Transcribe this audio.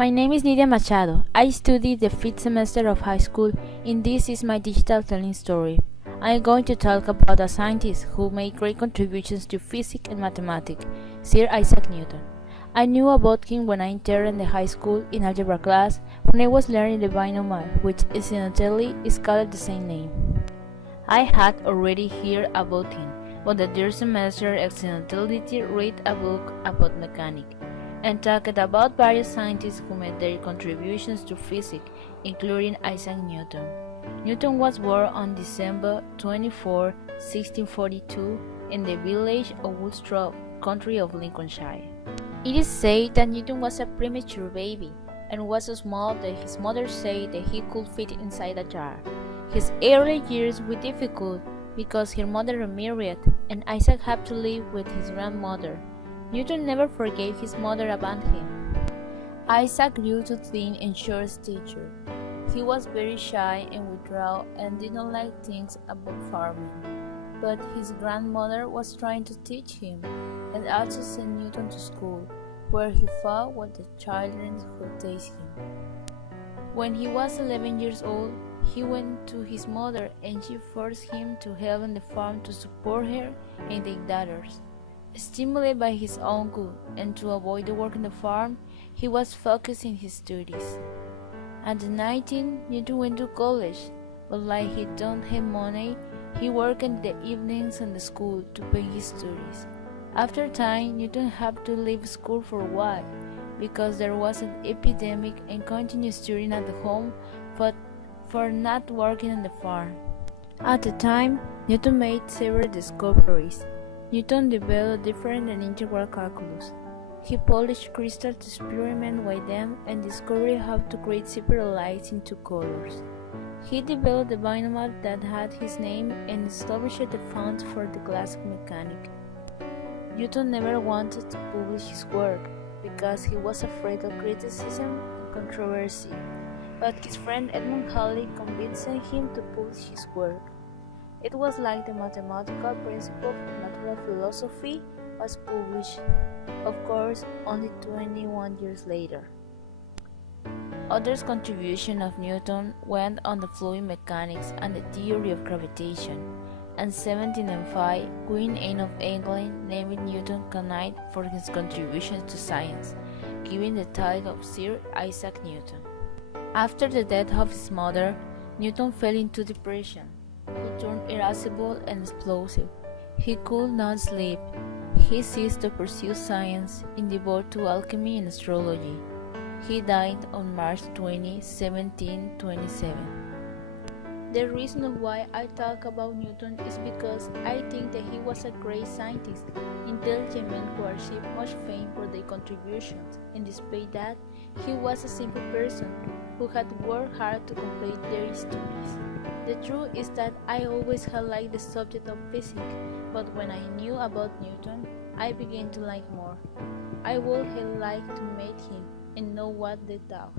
My name is Nidia Machado. I study the 5th semester of high school, and this is my digital telling story. I am going to talk about a scientist who made great contributions to physics and mathematics, Sir Isaac Newton. I knew about him when I entered in the high school in algebra class when I was learning the binomial, which incidentally is called the same name. I had already heard about him, but the third semester accidentally read a book about mechanics and talked about various scientists who made their contributions to physics, including Isaac Newton. Newton was born on December 24, 1642, in the village of Woolsthorpe, county of Lincolnshire. It is said that Newton was a premature baby and was so small that his mother said that he could fit inside a jar. His early years were difficult because his mother remarried and Isaac had to live with his grandmother. Newton never forgave his mother about him. Isaac grew to thin and short stature. He was very shy and withdrawn and did not like things about farming. But his grandmother was trying to teach him and also sent Newton to school, where he fought with the children who teased him. When he was 11 years old, he went to his mother and she forced him to help on the farm to support her and their daughters. Stimulated by his uncle and to avoid the work on the farm, he was focused in his studies. At 19, Newton went to college, but like he don't have money, he worked in the evenings in the school to pay his studies. After time, Newton had to leave school for a while because there was an epidemic and continued studying at the home, but for not working on the farm. At the time, Newton made several discoveries. Newton developed different and integral calculus. He polished crystals to experiment with them and discovered how to create separate lights into colors. He developed the binomial that had his name and established the font for the classic mechanics. Newton never wanted to publish his work because he was afraid of criticism and controversy, but his friend Edmund Halley convinced him to publish his work. It was like the mathematical principle of natural philosophy was published, of course, only 21 years later. Other contributions of Newton went on the fluid mechanics and the theory of gravitation. In 1705, Queen Anne of England named Newton Knight for his contributions to science, giving the title of Sir Isaac Newton. After the death of his mother, Newton fell into depression. He turned irascible and explosive. He could not sleep. He ceased to pursue science and devoted to alchemy and astrology. He died on March 20, 1727. The reason why I talk about Newton is because I think that he was a great scientist, intelligent man who achieved much fame for their contributions, and despite that, he was a simple person who had worked hard to complete their studies. The truth is that I always had liked the subject of physics, but when I knew about Newton, I began to like more. I would have liked to meet him and know what they thought.